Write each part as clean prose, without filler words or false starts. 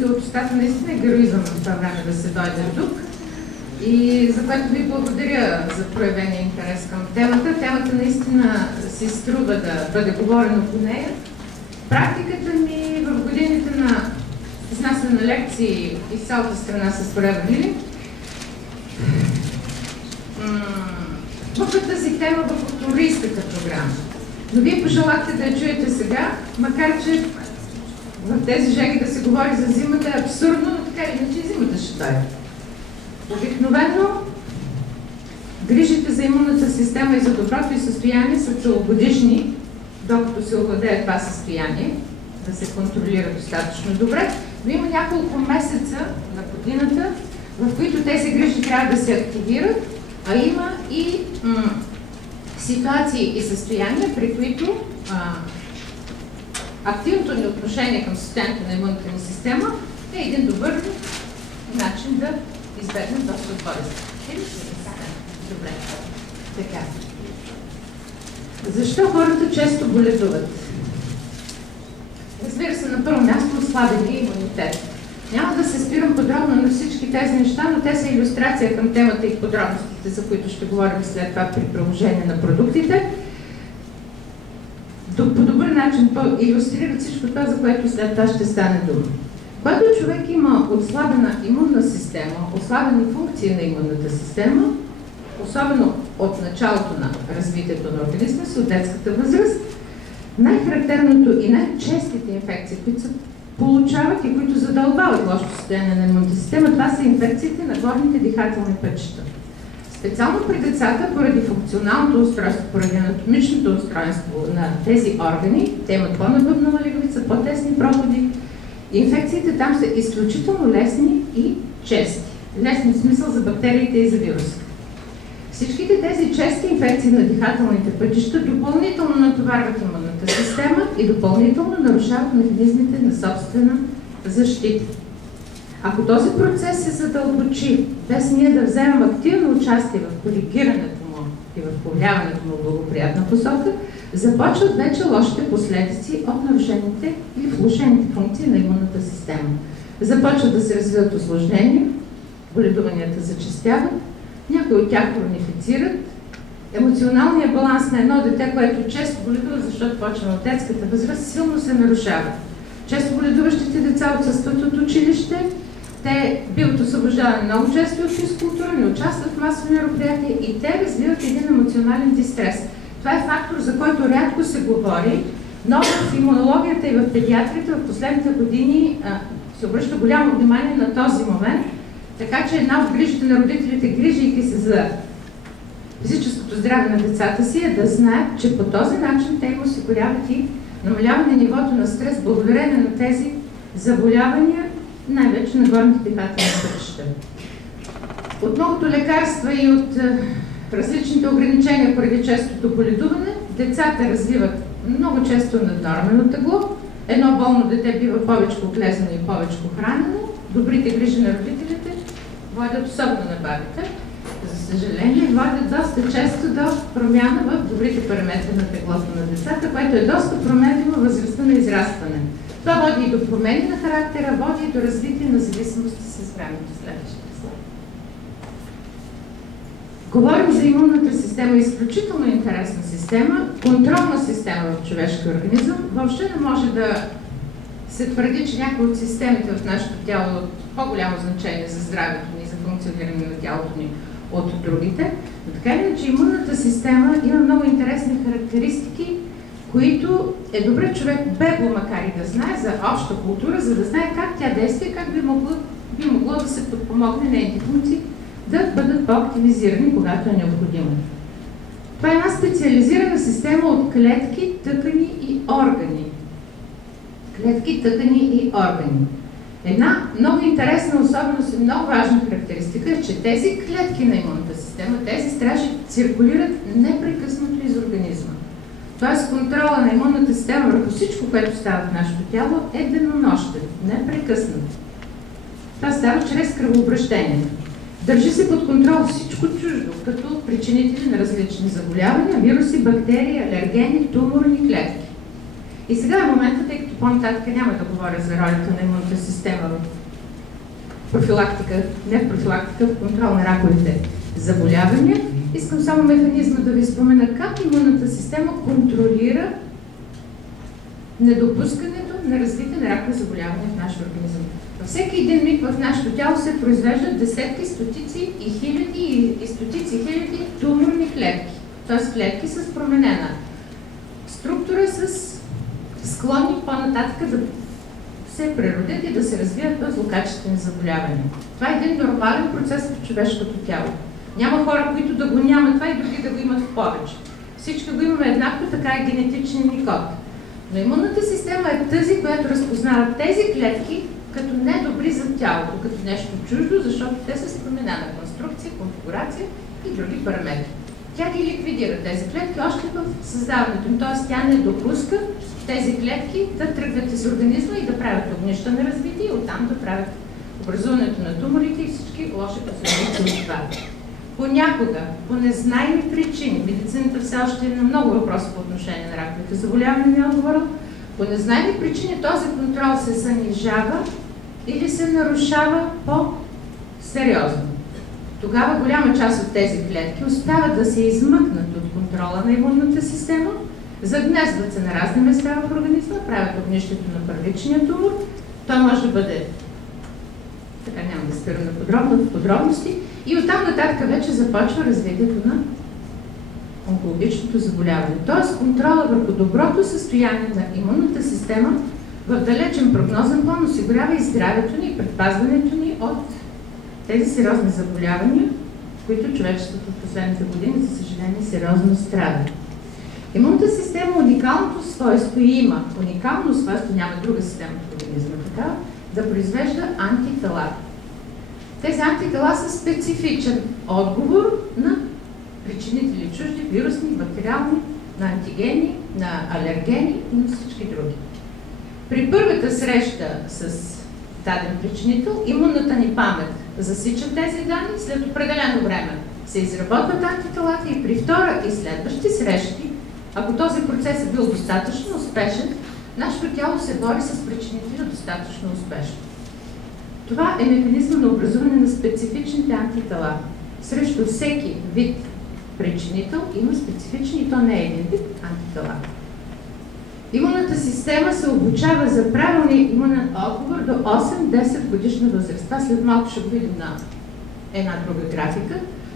имате от устата, наистина е героизъм в това време да се дойде тук. И за което ви благодаря за проявения интерес към темата. Темата наистина си струва да бъде говорено по нея. Практиката ми в годините на изнасяне на лекции из цялата страна с проявили в тази тема в футуристската програма. Но вие пожелахте да я чуете сега, макар че в тези жеги да се говори за зимата е абсурдно, но така или иначе зимата ще дойде. Обикновено грижите за имунната система и за доброто ѝ състояние са целогодишни, докато се овладее това състояние, да се контролира достатъчно добре, но има няколко месеца на годината, в които тези грижи трябва да се активират, а има и ситуации и състояния, при които активното ни отношение към състоянието на имунната ни система е един добър начин да избегнем доста от болести. Добре. Така. Защо хората често боледуват? Разбира се, на първо място ослабения имунитет. Няма да се спирам подробно на всички тези неща, но те са илюстрация към темата и подробностите, за които ще говорим след това при приложение на продуктите. По добър начин илюстрират всичко това, за което след това ще стане дума. Когато човек има отслабена имунна система, ослабени функции на имунната система, особено от началото на развитието на организма си, от детската възраст, най-характерното и най-честите инфекции, които се получават и които задълбават лошото състояние на имунната система, това са инфекциите на горните дихателни пътища. Специално при децата, поради функционалното устройство, поради анатомичното устройство на тези органи, те имат по-набъбнала лигавица, по-тесни проходи. Инфекциите там са изключително лесни и чести. Лесни в смисъл за бактериите и за вирусите. Всичките тези чести инфекции на дихателните пътища допълнително натоварват имунната система и допълнително нарушават механизмите на собствена защита. Ако този процес се задълбочи, без ние да вземем активно участие в коригирането му и в повлияването му в благоприятна посока, започват вече лошите последици от нарушените или влошените функции на имунната система. Започват да се развиват усложнения, боледуванията зачестяват, някои от тях хронифицират. Емоционалният баланс на едно дете, което често боледува, защото почва от детската възраст, силно се нарушава. Често боледуващите деца отсъстват от училище, те биват освобождавани много често от физкултура, не участват в масови мероприятия и те развиват един емоционален дистрес. Това е фактор, за който рядко се говори, но в имунологията и в педиатрията в последните години се обръща голямо внимание на този момент, така че една от грижите на родителите, грижейки се за физическото здраве на децата си, е да знаят, че по този начин те им осигуряват и намаляване нивото на стрес, благодарение на тези заболявания, най-вече на горните дихателни пътища. От многото лекарства и от различните ограничения поради честото боледуване, децата развиват много често наднормено тегло. Едно болно дете бива повече оглезано и повече хранено. Добрите грижи на родителите водят, особено на бабите, за съжаление, водят доста често до промяна в добрите параметри на теглото на децата, което е доста променливо във възрастта на израстване. Това води и до промени на характера, води и до развитие на зависимости с времето. Следващия слайд. Говорим за имунната система, изключително интересна система, контролна система в човешкия организъм. Въобще не може да се твърди, че някои от системите в нашето тяло е от по-голямо значение за здравето ни, за функциониране на тялото ни от другите. Но така иначе имунната система има много интересни характеристики, които е добре човек бегло, макар и да знае за обща култура, за да знае как тя действа и как би могло да се подпомогне нейните функции да бъдат по-активизирани, когато е необходимо. Това е една специализирана система от клетки, тъкани и органи. Клетки, тъкани и органи. Една много интересна особеност и много важна характеристика е, че тези клетки на имунната система, тези стражи циркулират непрекъснато из организма. Тоест контрола на имунната система върху всичко, което става в нашето тяло, е денонощен, непрекъснато. Това става чрез кръвообращението. Държи се под контрол всичко чуждо, като причинители на различни заболявания, вируси, бактерии, алергени, туморни клетки. И сега е момента, тъй като по-нататък няма да говоря за ролята на имунната система в профилактика, не в профилактика, в контрол на раковите заболявания. Искам само механизма да ви спомена как имунната система контролира недопускането на развитие на ракови заболявания в нашия организъм. Във всеки един миг в нашето тяло се произвеждат десетки, стотици и хиляди и стотици хиляди туморни клетки. Т.е. клетки с променена структура, с склонни по-нататък да се преродят и да се развият в злокачествени заболявания. Това е един нормален процес в човешкото тяло. Няма хора, които да го нямат това и други да го имат в повече. Всички го имаме еднакво, така е генетичен ни код. Но имунната система е тази, която разпознава тези клетки като недобри за тялото, като нещо чуждо, защото те са с променена конструкция, конфигурация и други параметри. Тя ги ликвидира тези клетки още в създаването им, т.е. тя не допуска тези клетки да тръгват из организма и да правят огнища на развитие и оттам да правят образуването на туморите и всички лоши последици от това. Понякога, по незнайни причини, медицината все още е на много въпроси по отношение на раковите заболявания, ми е говорил, по незнайни причини този контрол се занижава или се нарушава по-сериозно. Тогава голяма част от тези клетки остават да се измъкнат от контрола на имунната система, загнездват се на разни места в организма, правят огнището на първичния тумор. Той може да бъде, така няма да спирам на подробности, и оттам нататък вече започва развитието на онкологичното заболяване. Т.е. контрола върху доброто състояние на имунната система в далечен прогнозен план осигурява и здравето ни и предпазването ни от тези сериозни заболявания, в които човечеството в последните години, за съжаление, сериозно страда. Имунната система уникалното свойство има, уникално свойство, няма друга система в организма така, да произвежда антитела. Тези антитела са специфичен отговор на причинители чужди, вирусни, бактериални, на антигени, на алергени и на всички други. При първата среща с даден причинител, имунната ни памет засича тези данни, след определено време се изработват антителата и при втора и следващи срещи, ако този процес е бил достатъчно успешен, нашето тяло се бори с причинителя достатъчно успешно. Това е механизма на образуване на специфичните антитела. Срещу всеки вид причинител има специфични, и то не е един вид антитела. Имунната система се обучава за правилния имунен отговор до 8-10 годишна възраст. Това след малко ще го видим на една друга графика,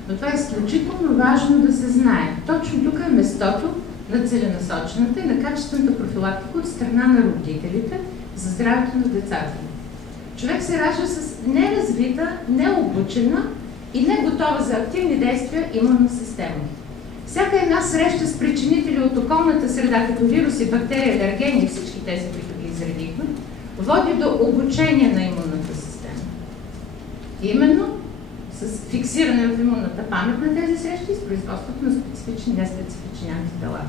но това е изключително важно да се знае. Точно тук е местото на целенасочената и на качествената профилактика от страна на родителите за здравето на децата. Човек се ражда с неразвита, необучена и не готова за активни действия имунна система. Всяка една среща с причинители от околната среда, като вируси, бактерии, алергени и всички тези, които ги изредихме, води до обучение на имунната система. Именно с фиксиране в имунната памет на тези срещи и с производството на специфични и неспецифични антитела.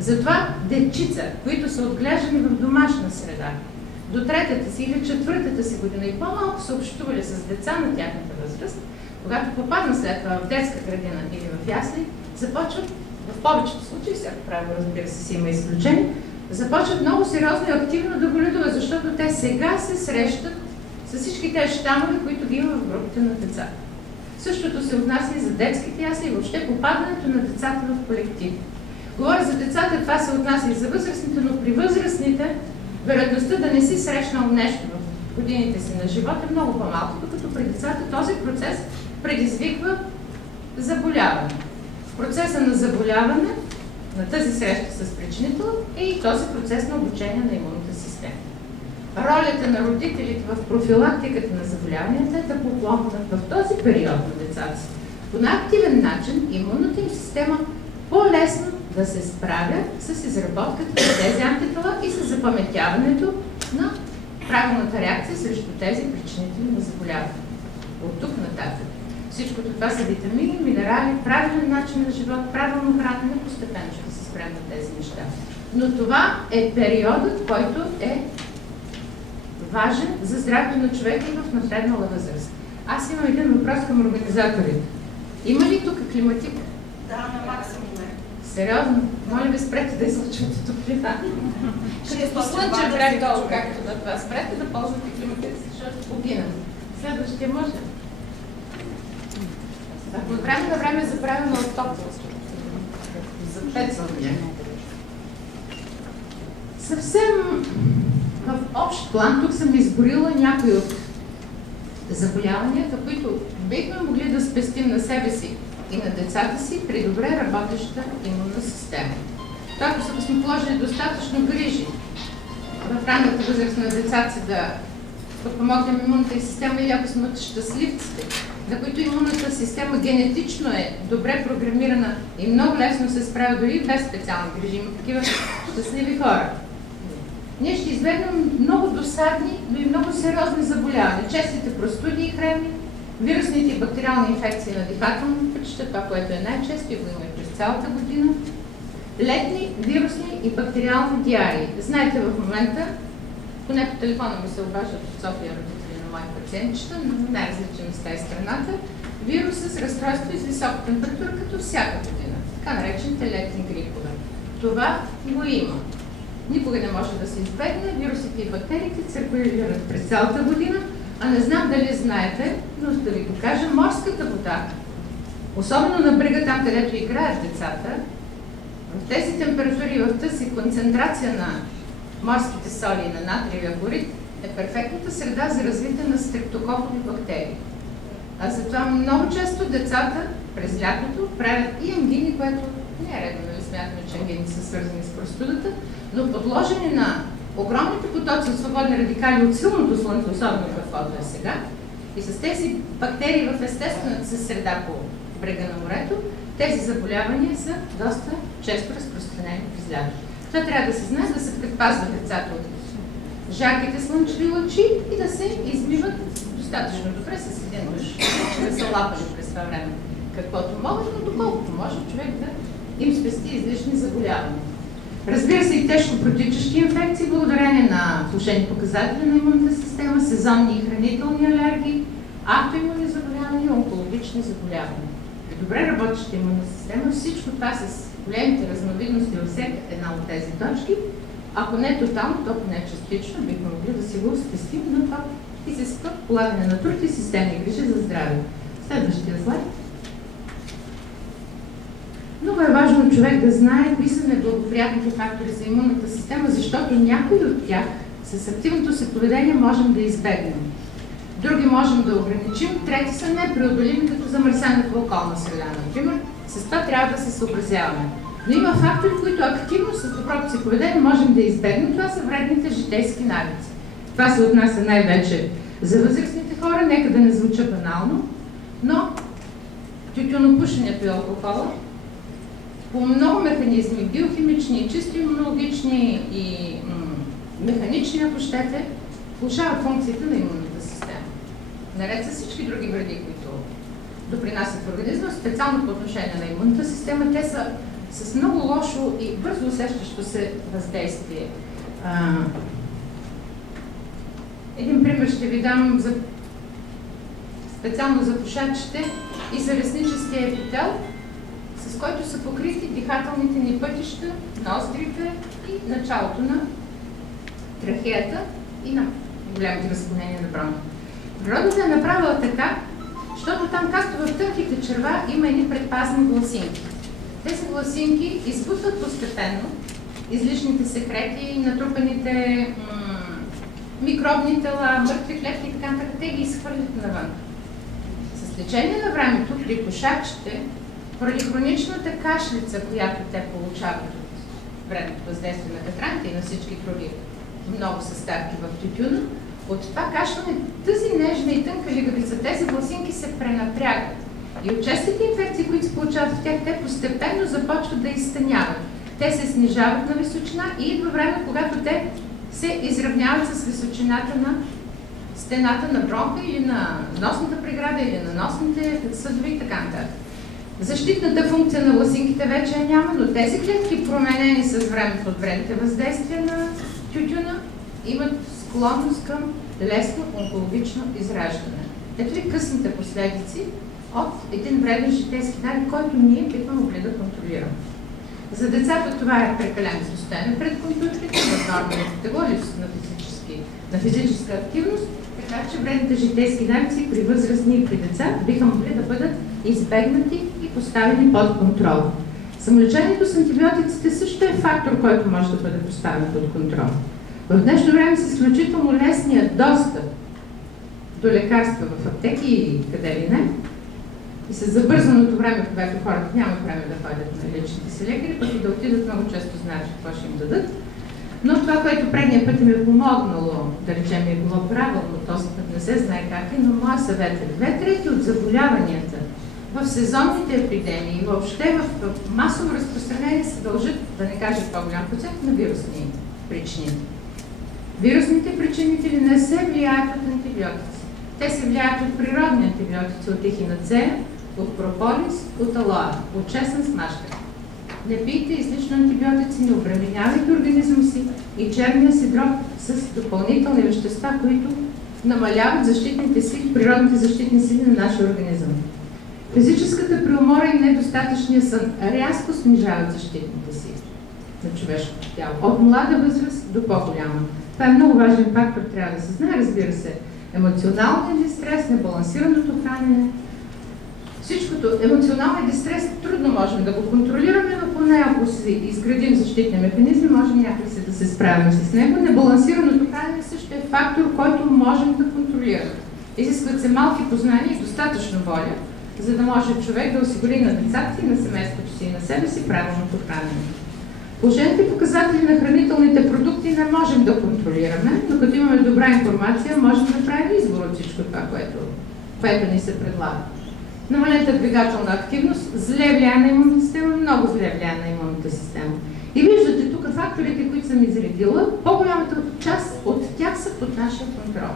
Затова дечица, които са отглеждани в домашна среда, до третата си или четвъртата си година и по-малко са общували с деца на тяхната възраст, когато попаднат след това в детска градина или в ясли, започват, в повечето случаи, всяко правило, разбира се, си има изключение, започват много сериозно и активно да боледуват, защото те сега се срещат с всички тези щамове, които ги има в групите на децата. Същото се отнася и за детските ясли и въобще попадането на децата в колектив. Говоря за децата, това се отнася и за възрастните, но при възрастните вероятността да не си срещнал нещо в годините си на живота е много по-малко, докато при децата този процес предизвиква заболяване. В процеса на заболяване, на тази среща с причинител, е и този процес на обучение на имунната система. Ролята на родителите в профилактиката на заболяванията е да помогнат в този период на децата си по най-активен начин имунната им система по-лесно да се справя с изработката на тези антитела и с запаметяването на правилната реакция срещу тези причинители на заболяване. От тук нататък. Всичкото това са витамини, минерали, правилен начин на живот, правилно хранене, постепенно ще се спрем на тези неща. Но това е периодът, който е важен за здравето на човека и в напреднала възраст. Аз имам един въпрос към организаторите. Има ли тук климатика? Да, на максимум е. Сериозно? Моля ви, спрете да излъчвате топлина. Ще слънчев бряг долу, както на това. Спрете да ползвате климатици, защото погинам. Следващия може. Ако от време на време забравяме от топло. Запетвам я. Съвсем в общ план, тук съм изборила някои от заболяванията, които бихме могли да спестим на себе си и на децата си при добре работеща имунна система. Ако сме положили достатъчно грижи в ранната възраст на децата си да подпомогнем имунната система, или ако сме щастливците, на които имунната система генетично е добре програмирана и много лесно се справя дори без специални грижи, има такива щастливи хора. Ние ще избегнем много досадни, но и много сериозни заболявания. Честите простуди и храни, вирусните и бактериални инфекции на дихателните пътища, това, което е най-често и го има през цялата година, летни, вирусни и бактериални диарии. Знаете, в момента, поне по телефона ми се обаждат от София родители на мои пациентчета, на най-различни места из страната, вируса с разстройство и с висока температура, като всяка година. Така наречените летни грипове. Това го има. Никога не може да се избегне. Вирусите и бактериите циркулират през цялата година, а не знам дали знаете, но да ви го кажа, морската вода, особено на брега, там където играят децата, в тези температури, в тази концентрация на морските соли и на натриевия хлорид е перфектната среда за развитие на стрептококови бактерии. А затова много често децата през лятото правят и ангини, което не е редно, нали смятаме, че ангини са свързани с простудата, но подложени на огромните потоци от свободни радикали от силното слънце, особено каквото е сега, и с тези бактерии в естествената си среда по брега на морето, тези заболявания са доста често разпространени през лято. Това трябва да се знае, да се предпазва децата от жарките слънчеви лъчи и да се измиват достатъчно добре с един душ, да са лапали през това време каквото могат, но доколкото може човек да им спести излишни заболявания. Разбира се и тежко протичащи инфекции, благодарение на влошени показатели на имунната система, сезонни и хранителни алергии, автоимунни заболявания, онкологични заболявания. При добре работеща имунна система всичко това с големите разновидности във всяка една от тези точки, ако не тотално, то поне частично бихме могли да си го спестим, но това изисква полагане на труд и системни грижи за здраве. Следващия слайд. Много е важно човек да знае кои са неблагоприятните фактори за имунната система, защото някои от тях с активното си поведение можем да избегнем. Други можем да ограничим, трети са непреодолими, като замърсяването в околна среда, например. С това трябва да се съобразяваме. Но има фактори, които активно с доброто си поведение можем да избегнем. Това са вредните житейски навици. Това се отнася най-вече за възрастните хора, нека да не звуча банално, но тютюнопушенето и алкохола по много механизми, биохимични, чисто имунологични и механични, ако щете, влошават функциите на имунната система. Наред с всички други вреди, които допринасят в организма, специално по отношение на имунната система, те са с много лошо и бързо усещащо се въздействие. Един пример ще ви дам специално за пушачите и за ресническия епител, с който са покрити дихателните ни пътища, ноздрите и началото на трахеята и на големите разклонения на бронхите. Природата е направила така, защото там, както в тънките черва, има едни предпазни гласинки. Тези гласинки изпутват постепенно излишните секрети, натрупаните микробни тела, мъртви клетки и така нататък, те ги изхвърлят навън. С течение на времето при пушачите, поради хроничната кашлица, която те получават от вредното въздействие на катраните и на всички други много съставки в тютюна, от това кашлане, тази нежна и тънка лигавица, тези гласинки се пренапрягат. И от честите инфекции, които се получават в тях, те постепенно започват да изтъняват. Те се снижават на височина и идва време, когато те се изравняват с височината на стената на бронха или на носната преграда или на носните съдове и така нататък. Защитната функция на гласинките вече няма, но тези клетки, променени с времето от вредните въздействия на тютюна, имат склонност към лесно онкологично израждане. Ето ли късните последици от един вреден житейски навик, който ние бихме могли да контролираме. За децата това е прекалено състояние пред компютрите, възможно тегло, липса на физическа активност, Така че вредните житейски навици при възрастни и при деца биха могли да бъдат избегнати и поставени под контрол. Самолечението с антибиотиците също е фактор, който може да бъде поставен под контрол. В днешно време с изключително лесния достъп до лекарства в аптеки и къде ли не, и с забързаното време, когато хората нямат време да ходят на личните си лекари, пък и да отидат, много често знаят какво ще им дадат. Но това, което предния път им е помогнало, да речем, е било правилно, този път не се знае как е, но моя съвет е 2/3 от заболяванията в сезонните епидемии и въобще в масово разпространение се дължат, да не кажа по-голям процент, на вирусни причини. Вирусните причинители не се влияят от антибиотици. Те се влияят от природни антибиотици, от ехиноцея, от прополис, от алоа, от чесън с маща. Не пийте излишно антибиотици, не обременявайте организма си и черния сидроб с допълнителни вещества, които намаляват защитните сили, природните защитни сили на нашия организъм. Физическата преумора и недостатъчния сън рязко снижават защитните сили на човешкото тяло. От млада възраст до по-голяма. Това е много важен фактор, трябва да се знае, разбира се. Емоционалният дистрес, небалансираното хранене. Всичкото, емоционалният дистрес трудно можем да го контролираме, но поне ако си изградим защитни механизми, можем някакси да се справим с него. Небалансираното хранене също е фактор, който можем да контролираме. Изискват се малки познания и достатъчно воля, за да може човек да осигури на децата си, на семейството си и на себе си правилното хранене. Положените показатели на хранителните продукти не можем да контролираме, но като имаме добра информация, можем да правим избор от всичко това, което ни се предлага. Намалена двигателна активност зле влияе на имунната система, много зле влияе на имунната система. И виждате тук факторите, които съм изредила, по-голямата част от тях са под нашия контрол.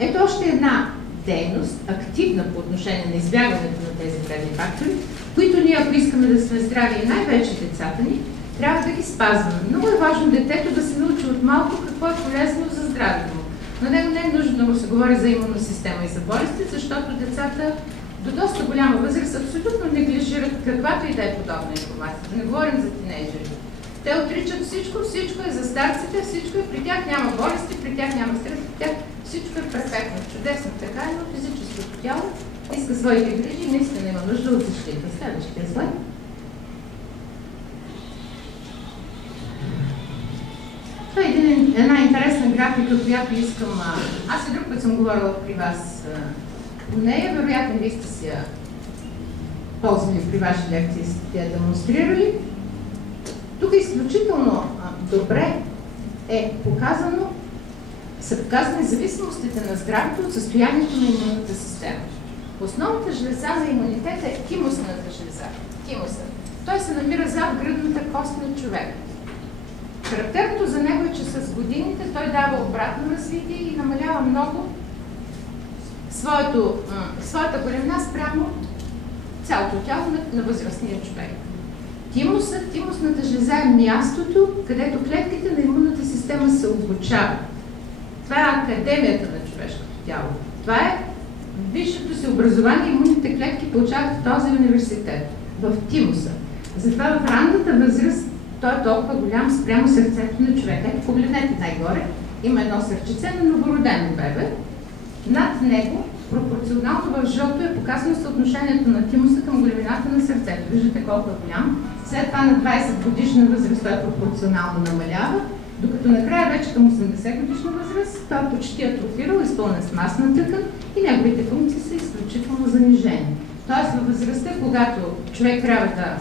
Ето още една дейност, активна по отношение на избягването на тези вредни фактори, които ние, ако искаме да сме здрави и най-вече децата ни, трябва да ги спазваме. Много е важно детето да се научи от малко какво е полезно за здравето му. На него не е нужно да му се говори за имунна система и за болести, защото децата до доста голяма възраст абсолютно неглижират каквато и да е подобна информация. Да не говорим за тинейджерите. Те отричат всичко, всичко е за старците, всичко е, при тях няма болести, при тях няма стрес, при тях всичко е перфектно, чудесно, така е, но физическото тяло иска своите грижи и наистина има нужда от защита. Следващия слайд. Това е една интересна графика, която искам... Аз и друг път съм говорила при вас по нея, вероятно вие сте си я ползвали при ваши лекции, сте я демонстрирали. Тук изключително добре са показани зависимостите на здравето от състоянието на имунната система. Основната жлеза на имунитета е тимусната жлеза. Тимуса. Той се намира зад гръдната кост на човека. Характерното за него е, че с годините той дава обратно развитие и намалява много своята големина спрямо цялото тяло на възрастния човек. Тимусната жлеза е мястото, където клетките на имунната система се обучават. Това е академията на човешкото тяло. Това е висшето си образование, имунните клетки получават в този университет, в тимуса. Затова в ранната възраст той е толкова голям спрямо сърцето на човека. Ето, погледнете най-горе, има едно сърчице на новородено бебе. Над него, пропорционално в жълто, е показано съотношението на тимуса към големината на сърцето. Виждате колко е голям. След това на 20 годишна възраст той пропорционално намалява, докато накрая вече към 80 годишна възраст той е почти атрофирал, изпълнен с масна тъкан и неговите функции са изключително занижени. Тоест във възрастта, когато човек трябва да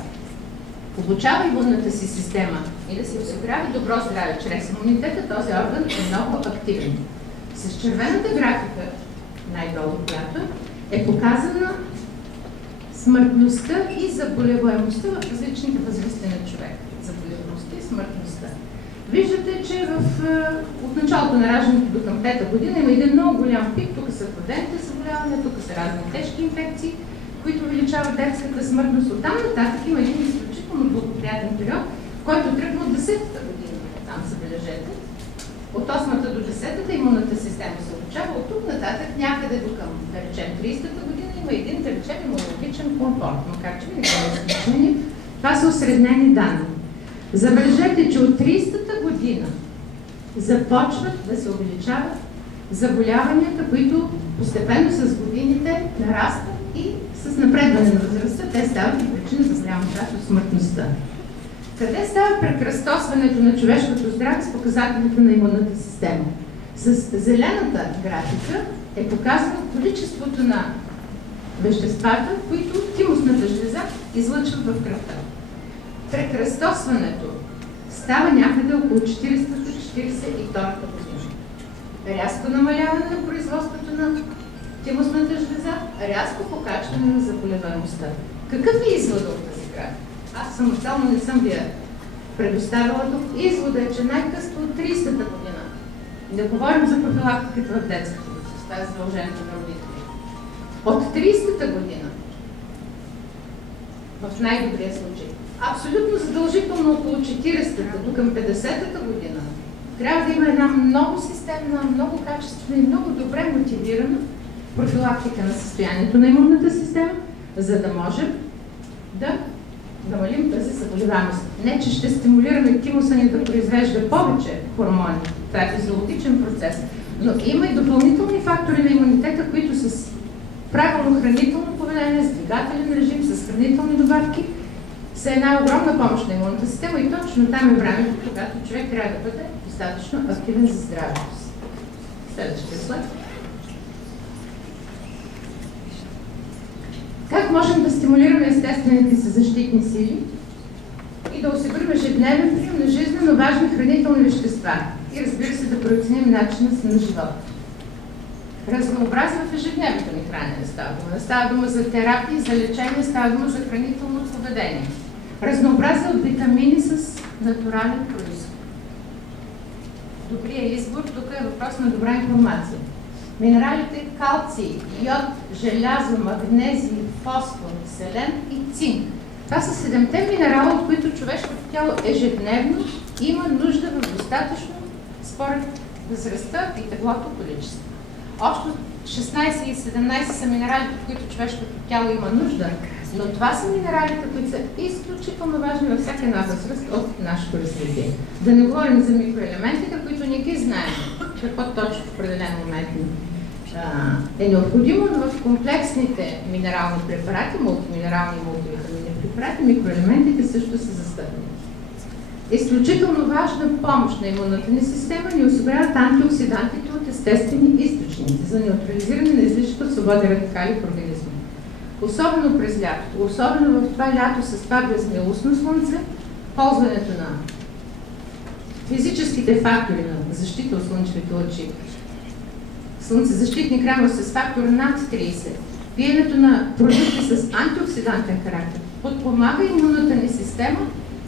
обучава имунната си система и да си осигурява добро здраве чрез имунитета, този орган е много активен. С червената графика, най-долу, която е показана смъртността и заболеваемостта в различните възрасти на човек. Заболеваемостта и смъртността. Виждате, че от началото на раждането до към 5-та година има един много голям пик. Тук са родените заболявания, тук са разни тежки инфекции, които увеличават детската смъртност. Оттам нататък има един изключително благоприятен период, който тръгва от 10-та година. Там забележете. От 8-та до 10-та имунната система се обучава, от тук нататък някъде до към, да речем, 30-та година има един, да речем, имунологичен комфорт. Макар че винаги не са изключени, това са осреднени данни. Забележете, че от 30-та година започват да се увеличават заболяванията, които постепенно с годините нарастват и с напредване на възрастта, те стават и причина за голяма част от смъртността. Къде става прекръстосването на човешкото здраве с показателите на имунната система? С зелената графика е показано количеството на веществата, които тимусната жлеза излъчва в кръвта. Прекръстосването става някъде около 442 година. Рязко намаляване на производството на тимусната жлеза, рязко покачване на заболеваемостта. Какъв е изводът от тази графика? Аз самоцелно не съм ви я предоставила тук. Изводът е, че най-късно от 30-та година, не говорим за профилактиката в детската възраст, това е задължението на родителите. От 30-та година, в най-добрия случай, абсолютно задължително около 40-та до към 50-та година, трябва да има една много системна, много качествена и много добре мотивирана профилактика на състоянието на имунната система, за да можем да намалим тази заболеваемост. Не, че ще стимулираме тимуса ни да произвежда повече хормони. Това е физиологичен процес. Но има и допълнителни фактори на имунитета, които с правилно хранително поведение, с двигателен режим, с хранителни добавки, са една огромна помощ на имунната система и точно там е времето, когато човек трябва да бъде достатъчно активен за здравето си. Следващия слайд. Как можем да стимулираме естествените си защитни сили и да осигурим ежедневен прием на жизнено важни хранителни вещества и, разбира се, да преоценим начина си на живота. Разнообразие в ежедневното ни хранене става дума. Става дума за терапии, за лечение, става дума за хранително поведение. Разнообразие от витамини с натурален произход. Добрият избор тук е въпрос на добра информация. Минералите калций, йод, желязо, магнезий, фосфор, селен и цинк. Това са 7-те минерала, от които човешкото тяло ежедневно има нужда в достатъчно, според възрастта и теглото количество. Общо 16 и 17 са минералите, от които човешкото тяло има нужда, но това са минералите, които са изключително важни във всяка една възраст от нашето развитие. Да не говорим за микроелементите, които не ги знаем, какво точно в определен момент е необходимо, но в комплексните минерални препарати, мултиминерални и мултивитаминни препарати, микроелементите също са застъпени. Изключително важна помощ на имунната ни система ни осигуряват антиоксидантите от естествени източници за неутрализиране на излишъка от свободни радикали в организма. Особено през лятото, особено в това лято с това безмилостно слънце, ползването на физическите фактори на защита от слънчевите лъчи, слънцезащитни кремове с фактор над 30, пиенето на продукти с антиоксидантен характер подпомага имунната ни система,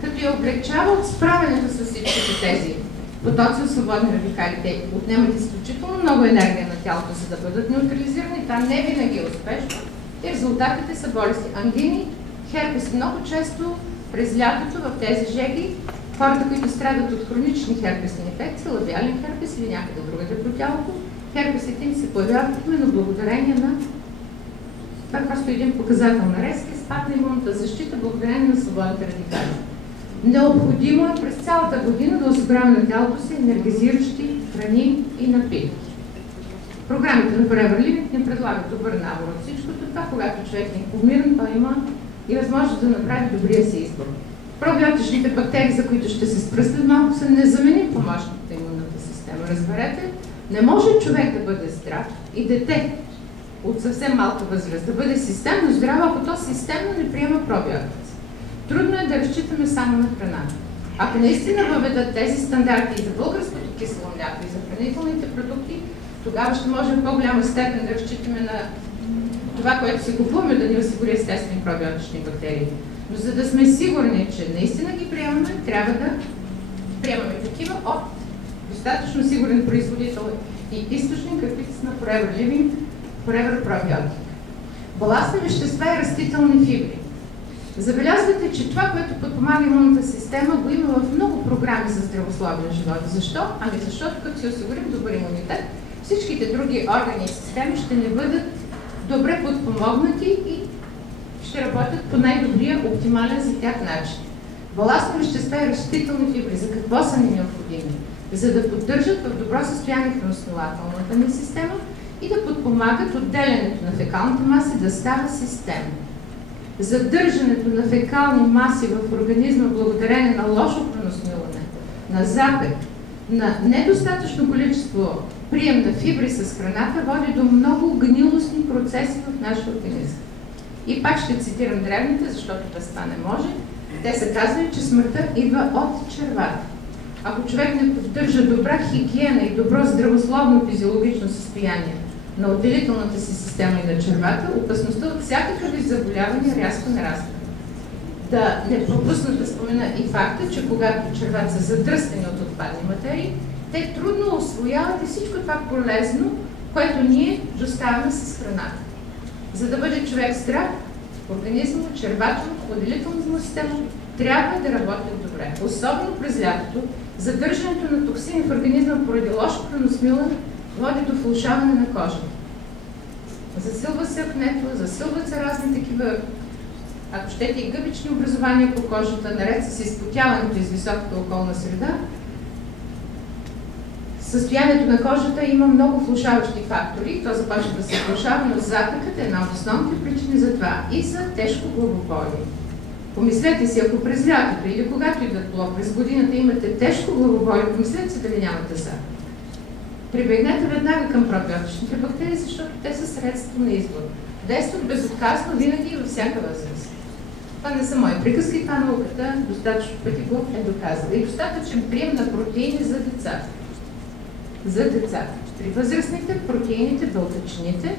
като я облегчава от справянето с всичките тези потоци от свободни радикали. Те отнемат изключително много енергия на тялото, за да бъдат неутрализирани. Това не винаги е успешно и резултатите са болести. Ангини, херпес. Много често през лятото в тези жеги хората, които страдат от хронични херпесни инфекции, лабиален херпес или някъде другаде по тялото, херпесите им се появяват именно благодарение на това, просто един показател на резки спад на имунната защита, благодарение на свободните радикали. Необходимо е през цялата година да осигуряваме на тялото си енергизиращи храни и напитки. Програмите на Forever Living ни предлагат добър набор от всичко това, когато човек е информиран, той има и възможност да направи добрия си избор. Пробиотичните бактерии, за които ще се спра след малко, са незаменим помощник на имунната система. Разберете, не може човек да бъде здрав и дете от съвсем малка възраст да бъде системно здраво, ако то системно не приема пробиотици. Трудно е да разчитаме само на храната. Ако наистина въведат тези стандарти и за българското кисело мляко и за хранителните продукти, тогава ще можем в по-голяма степен да разчитаме на това, което си купуваме, да ни осигури естествени пробиотични бактерии. Но за да сме сигурни, че наистина ги приемаме, трябва да приемаме такива от достатъчно сигурен производител и източник, каквито са на Forever Living, Forever Probiotic. Баластни вещества и растителни фибри. Забелязвате, че това, което подпомага имунната система, го има в много програми за здравословен живот. Защо? Ами защото като си осигурим добър имунитет, всичките други органи и системи ще не бъдат добре подпомогнати и ще работят по най-добрия, оптимален за тях начин. Баластни вещества и растителни фибри. За какво са ни необходими? за да поддържат в добро състояние храносмилателната ни система и да подпомагат отделянето на фекалните маси да става система. Задържането на фекални маси в организма благодарение на лошо храносмилане, на запек, на недостатъчно количество прием на фибри с храната води до много гнилостни процеси в нашия организъм. И пак ще цитирам древните, защото без това не може. Те са казали, че смъртта идва от червата. Ако човек не поддържа добра хигиена и добро здравословно физиологично състояние на отделителната си система и на червата, опасността от всякакъв вид заболявания рязко нараства. Да не пропусна да спомена и факта, че когато червата са задръстени от отпадни материи, те трудно усвояват и всичко това полезно, което ние доставяме с храната. За да бъде човек здрав, организъм, червата, отделителната му система трябва да работят добре. Особено през лятото, задържането на токсини в организма поради лошо храносмилане води до влошаване на кожата. Засилва се акнето, засилват се разни такива, ако щете, и гъбични образования по кожата, наред с изпотяването из високата околна среда. Състоянието на кожата има много влошаващи фактори, то започва да се влошава, но запекът е една от основните причини за това и за тежко главоболие. Помислете си, ако през лятото или когато и да било през годината имате тежко главоболие, помислете си дали нямате запек. Прибегнете веднага към пробиотичните бактерии, защото те са средство на избор. Действат безотказно винаги и във всяка възраст. Това не са мои приказки, това науката достатъчно пъти го е доказала. И достатъчен прием на протеини за децата. За децата. При възрастните протеините, белтъчините,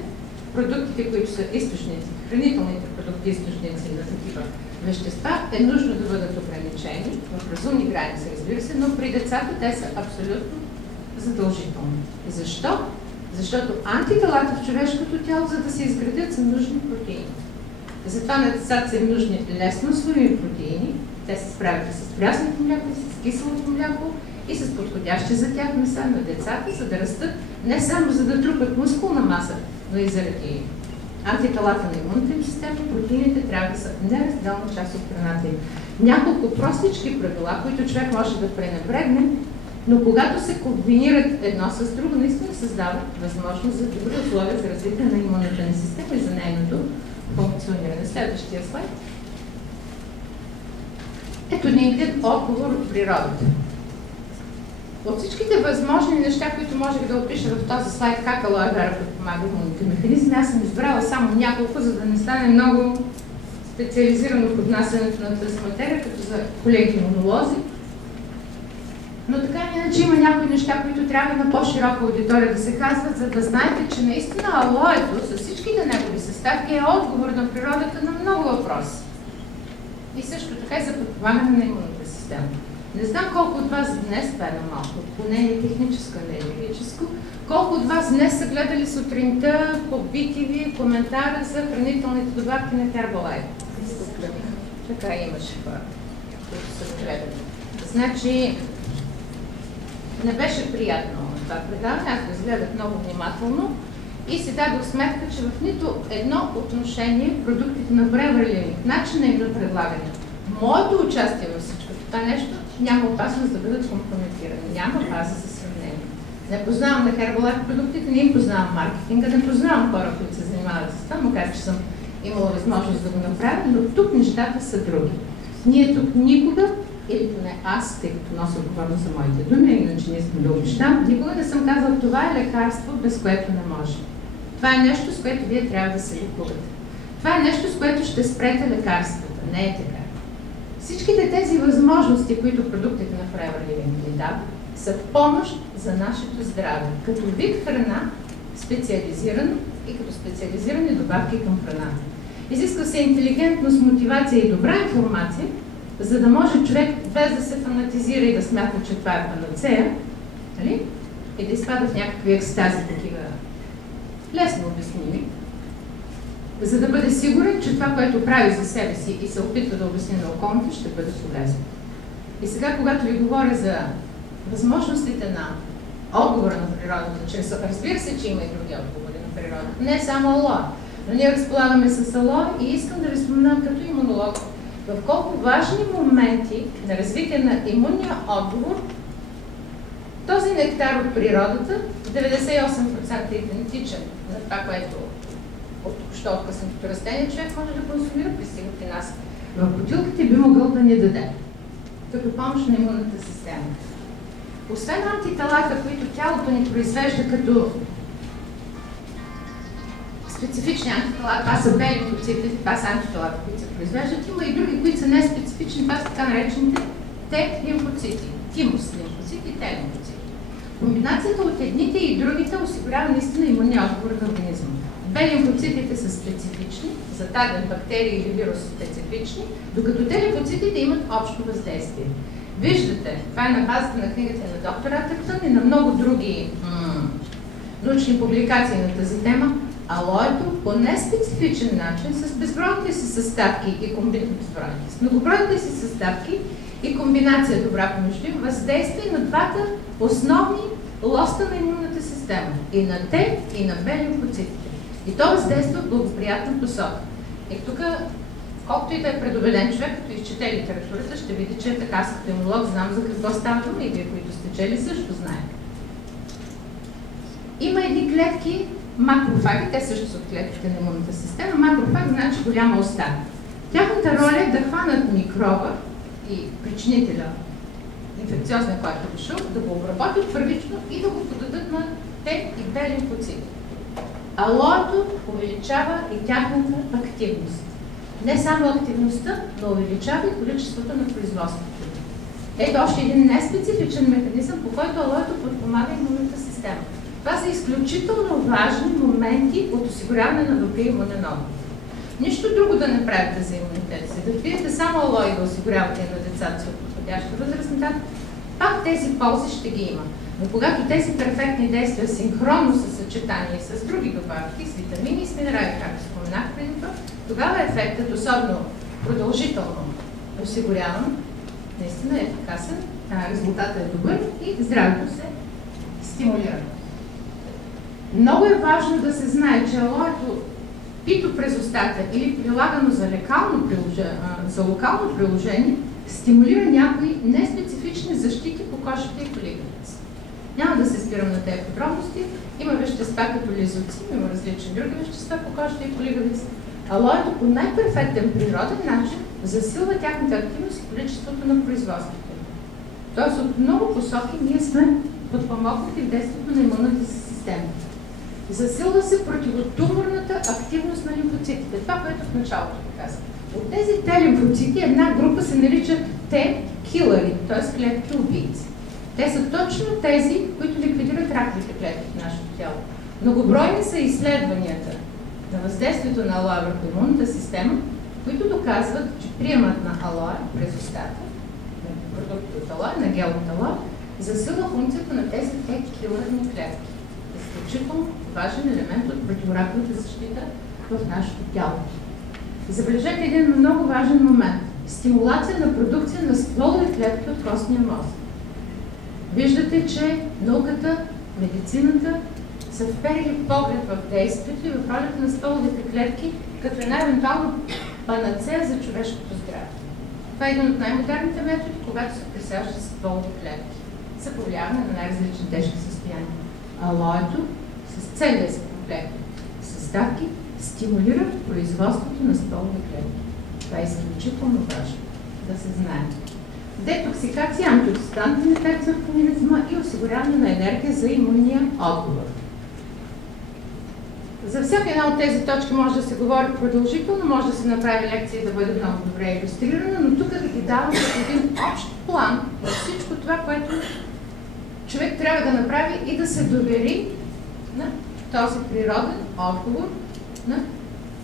продуктите, които са източници, хранителните продукти, източници на такива вещества, е нужно да бъдат ограничени в разумни граници, разбира се, но при децата те са абсолютно задължителни. Защо? Защото антителата в човешкото тяло, за да се изградят, са нужни протеини. Затова на децата са им нужни лесно усвоими протеини. Те се справят с прясното мляко, с киселото мляко и с подходящи за тях меса на децата, за да растат не само за да трупат мускулна маса, но и заради антителата на имунната им система, протеините трябва да са неразделна част от храната им. Няколко простички правила, които човек може да пренебрегне, но когато се комбинират едно с друго, наистина създават възможност за добри условия за развитие на имунната ни система и за нейното функциониране. Следващия слайд. Ето един отговор от природата. От всичките възможни неща, които можех да опиша в този слайд, как алоe вера подпомага имунните механизми, аз съм избрала само няколко, за да не стане много специализирано поднасянето на тази материя, като за колеги имунолози. Но така иначе има някои неща, които трябва на по-широка аудитория да се казват, за да знаете, че наистина алоето с всичките негови съставки е отговор на природата на много въпроси. И също така и за подпомагане на имунната система. Не знам колко от вас днес, това е на малко, поне не техническо, не юридическо, колко от вас днес са гледали сутринта по BTV коментара за хранителните добавки на Herbalife. Така имаше хора, които са гледали. Значи, не беше приятно това предаване, аз го изгледах много внимателно и си дадох сметка, че в нито едно отношение продуктите на Beverly, начина им на предлагане, моето участие във всичко това нещо, няма опасност да бъдат компрометирани, няма база за сравнение. Не познавам на Herbalife продуктите, не им познавам маркетинга, не познавам хора, които се занимават с това, макар че съм имала възможност да го направя, но тук нещата са други. Ние тук никога, или поне аз, тъй като нося отговорност за моите думи, иначе не искам да обещам, никога не съм казала, това е лекарство, без което не може. Това е нещо, с което вие трябва да се лекувате. Това е нещо, с което ще спрете лекарствата. Не е така. Всичките тези възможности, които продуктите на Forever Living ни дават, са помощ за нашето здраве. Като вид храна, специализирано и като специализирани добавки към храната. Изисква се интелигентност, мотивация и добра информация, за да може човек без да се фанатизира и да смята, че това е панацея, нали? И да изпада в някакви екстази, такива лесно обясними, за да бъде сигурен, че това, което прави за себе си и се опитва да обясни на околните, ще бъде полезно. И сега, когато ви говоря за възможностите на отговора на природата, чрез, разбира се, че има и други отговори на природата, не само алоe, но ние разполагаме с алоe и искам да ви спомена като имунолог, в колко важни моменти на развитие на имунния отговор Този нектар от природата, 98% е идентичен на това, което от току-що откъснатото растение човек може да консумира, пристига при нас в бутилките, би могъл да ни даде като помощ на имунната система. Освен антителата, които тялото ни произвежда като специфични антитела, това са бели лимфоцити, това са антителата, които се произвеждат, има и други, които са неспецифични, това са така наречените Т-лимфоцити, тимус лимфоцити и Т-лимфоцити. Комбинацията от едните и другите осигурява наистина имунния отговор на организма. Б-лимфоцитите са специфични, за даден бактерии или вирус специфични, докато Т-лимфоцитите имат общо въздействие. Виждате, това е на базата на книгата на доктор Атертън и на много други научни публикации на тази тема. Алоето по неспецифичен начин с безбройните си съставки и многобройните си съставки и комбинация добра помежду им въздействие на двата основни лоста на имунната система. И на Т, и на Б лимфоцитите. И то въздейства в благоприятна посока. И тук, колкото и да е предубеден човек, като изчете литературата, ще види, че е така. Аз като имунолог знам за какво става дума и вие, които сте чели, също знаете. Има едни клетки, макрофаги, те също са от клетките на имунната система. Макрофаг значи голяма уста. Тяхната роля е да хванат микроба и причинителя, инфекциозния, който е дошъл, да го обработят първично и да го подадат на Т и Б лимфоцити. Алоето увеличава и тяхната активност. Не само активността, но увеличава и количеството на производството. Ето още един неспецифичен механизъм, по който алоето подпомага имунната система. Това са изключително важни моменти от осигуряване на добрия имунен отговор. Нищо друго да не правите за имунитета си. Да пиете само алоe да осигурявате на децата си от подходяща възраст, пак тези ползи ще ги има. Но когато тези перфектни действия синхронно са съчетани с други добавки, с витамини и с минерали, както споменах преди това, тогава ефектът, особено продължително осигуряван, наистина е ефикасен, резултатът е добър и здравето се стимулира. Много е важно да се знае, че алоето, пито през устата или прилагано за локално приложение, стимулира някои неспецифични защити по кожата и по лигавица. Няма да се спирам на тези подробности. Има вещества като лизоцин, има различни други вещества по кожата и по лигавица. Алоето по най-перфектен природен начин засилва тяхната активност и количеството на производството. Тоест от много посоки ние сме подпомогнати в действието на имунната система. Засилва се противотуморната активност на лимфоцитите. Това, което в началото казах. От тези Т-лимфоцити една група се наричат Т-килъри, т.е. клетки убийци. Те са точно тези, които ликвидират раковите клетки в нашето тяло. Многобройни са изследванията на въздействието на алоe върху имунната система, които доказват, че приемът на алоe през устата, на продукти от алоe, на гел от алоe, засилва функцията на тези Т-килърни клетки. Изключително важен елемент от противораковата защита в нашето тяло. Забележете един много важен момент. Стимулация на продукция на стволови клетки от костния мозък. Виждате, че науката, медицината са вперили поглед в действието и в ролята на стволовите клетки като една евентуално панацея за човешкото здраве. Това е един от най-модерните методи, когато се присаждат стволови клетки за повлияване на най-различни тежки състояния. Алоето с целия си комплект съставки стимулира производството на стволови клетки. Това е изключително важно да се знае. Детоксикация, антиоксидантен ефект за организма и осигуряване на енергия за имунния отговор. За всяка една от тези точки може да се говори продължително, може да се направи лекция и да бъде много добре илюстрирана, но тук да ги давам като един общ план на всичко това, което човек трябва да направи и да се довери на този природен отговор на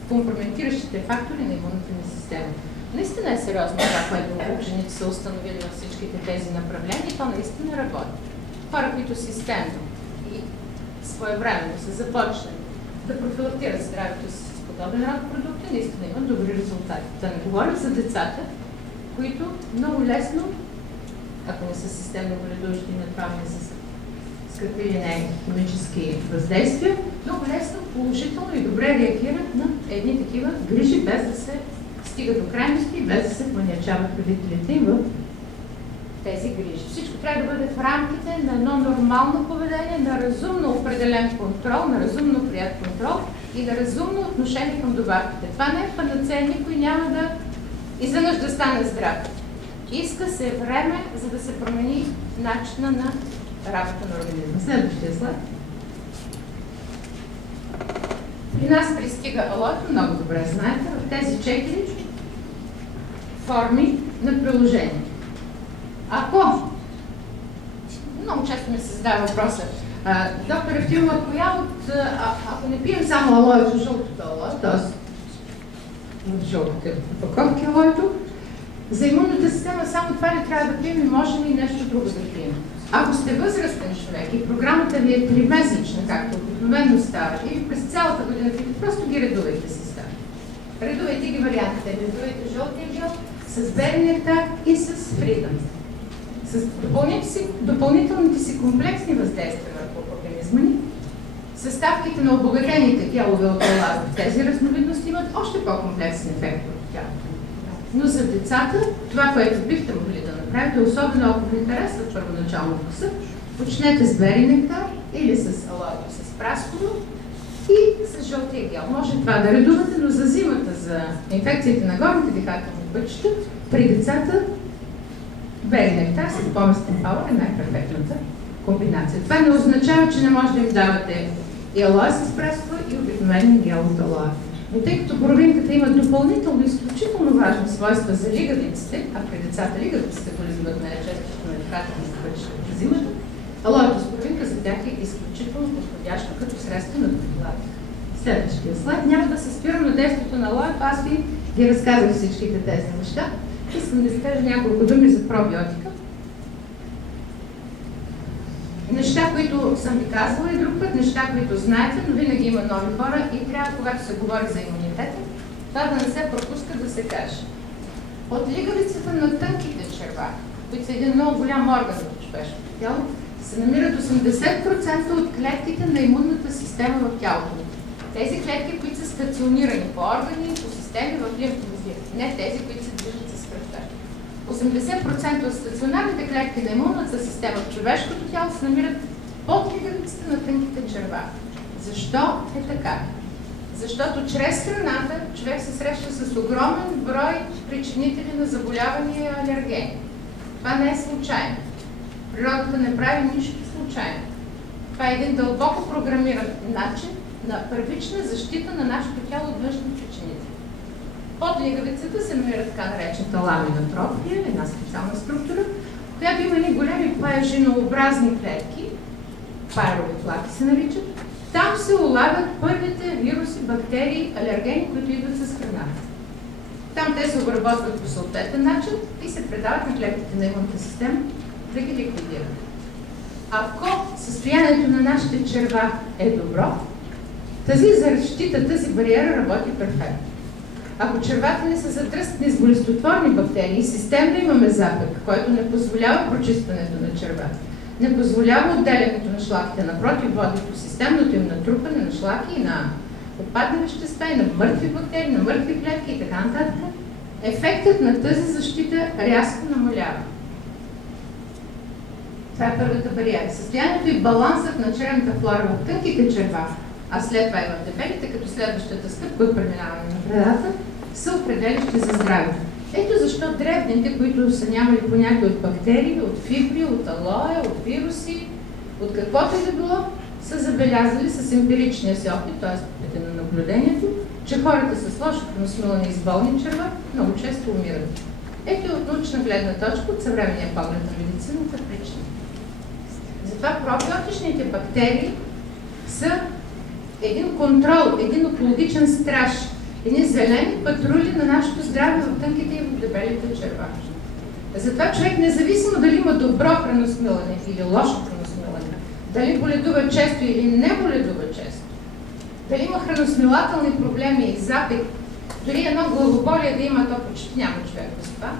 компрометиращите фактори на имунната ни система. Наистина е сериозно това, което учените са установили на всичките тези направления и то наистина работи. Хора, които системно и своевременно са започнали да профилактират здравето си с подобен род продукти, наистина имат добри резултати. Да не говорим за децата, които много лесно, ако не са системно боледуващи и натравени с какви или не химически въздействия, много лесно, положително и добре реагират на едни такива грижи, без да се стига до крайности и без да се вманячават родителите им в тези грижи. Всичко трябва да бъде в рамките на едно нормално поведение, на разумно определен контрол, на разумно прият контрол и на разумно отношение към добавките. Това не е панацея, никой няма да изведнъж да стане здрав. Иска се време, за да се промени начина на работа на организма. Следващия слайд. При нас пристига алоето, много добре знаете, в тези 4 форми на приложение. Ако, много често ми се задава въпроса, доктор Ефтимова, ако не пием само алоето, жълтото алоe, т.е. в жълтите опаковки алоето, за имунната система само това не трябва да пием и можем и нещо друго да пием. Ако сте възрастен човек и програмата ви е 3-месечна, както обикновено става, или през цялата година, просто ги редувайте си става. Редувайте ги вариантите. Редувайте жълтия гел с белия нектар и с фридъм. С допълнителните си комплексни въздействия върху организма ни, съставките на обогатените тялове от тези разновидности имат още по-комплексен ефект върху тялото. Но за децата, това, което бихте могли да направите, особено ако ви харесва първоначално вкуса, почнете с бери нектар или с алоето с прасково и с жълтия гел. Може това да редувате, но за зимата, за инфекциите на горните дихателни пътища, при децата бери нектар с поместен пауър е най-перфектната комбинация. Това не означава, че не може да им давате и алоe с прасково и обикновен гел от алоe. Но тъй като боровинката има допълнително изключително важни свойства за лигавиците, а при децата лигавиците болезнуват най-често на дихателните пътища през зимата, алоето с боровинка за тях е изключително подходящо като средство на профилактика. Следващия слайд. Няма да се спирам на действието на алоето, аз ви ги разказах всичките тези неща. Искам да ви кажа няколко думи за пробиотика. Неща, които съм ви казвала и друг път, неща, които знаете, но винаги има нови хора и трябва, когато се говори за имунитета, това да не се пропуска да се каже. От лигавицата на тънките черва, които са един много голям орган в човешкото тяло, се намират 80% от клетките на имунната система в тялото. Тези клетки, които са стационирани по органи, по системи в лимфоузлите, не тези, които се движат с кръвта. 80% от стационарните клетки на имунната система в човешкото тяло се намират под лигавиците на тънките черва. Защо е така? Защото чрез храната човек се среща с огромен брой причинители на заболявания и алергени. Това не е случайно. Природата не прави нищо случайно. Това е един дълбоко програмиран начин на първична защита на нашето тяло от външни причинители. Под лигавицата се намира така наречената ламинотрофия, една специална структура, в която има едни големи паяжинообразни клетки, пайрови плаки се наричат. Там се улавят първите вируси, бактерии, алергени, които идват с храната. Там те се обработват по съответен начин и се предават на клетките на имунната система да ги ликвидират. Ако състоянието на нашите черва е добро, тази защита, тази бариера работи перфектно. Ако червата ни са задръстени с болестотворни бактерии и системно имаме запек, който не позволява прочистването на червата, не позволява отделянето на шлаките, напротив, води до системното им натрупане на шлаки и на отпадни вещества, и на мъртви бактерии, на мъртви клетки и така нататък, ефектът на тази защита рязко намалява. Това е първата бариера. Състоянието и балансът на черевната флора в тънките черва, а след това и в дебелите, като следващата стъпка от преминаване на предата, са определящи за здравето. Ето защо древните, които са нямали понятие от бактерии, от фибри, от алоe, от вируси, от каквото и да било, са забелязали с емпиричния си опит, т.е. на наблюдението, че хората с лошо храносмилане и с болни черва много често умират. Ето от научна гледна точка, от съвременния поглед на медицината причина. Затова пробиотичните бактерии са един контрол, един екологичен страж, едни зелени патрули на нашето здраве в тънките и в дебелите черва. Затова човек, независимо дали има добро храносмилане или лошо храносмилане, дали боледува често или не боледува често, дали има храносмилателни проблеми и запек, дори едно главоболие да има, то почти няма човек без това,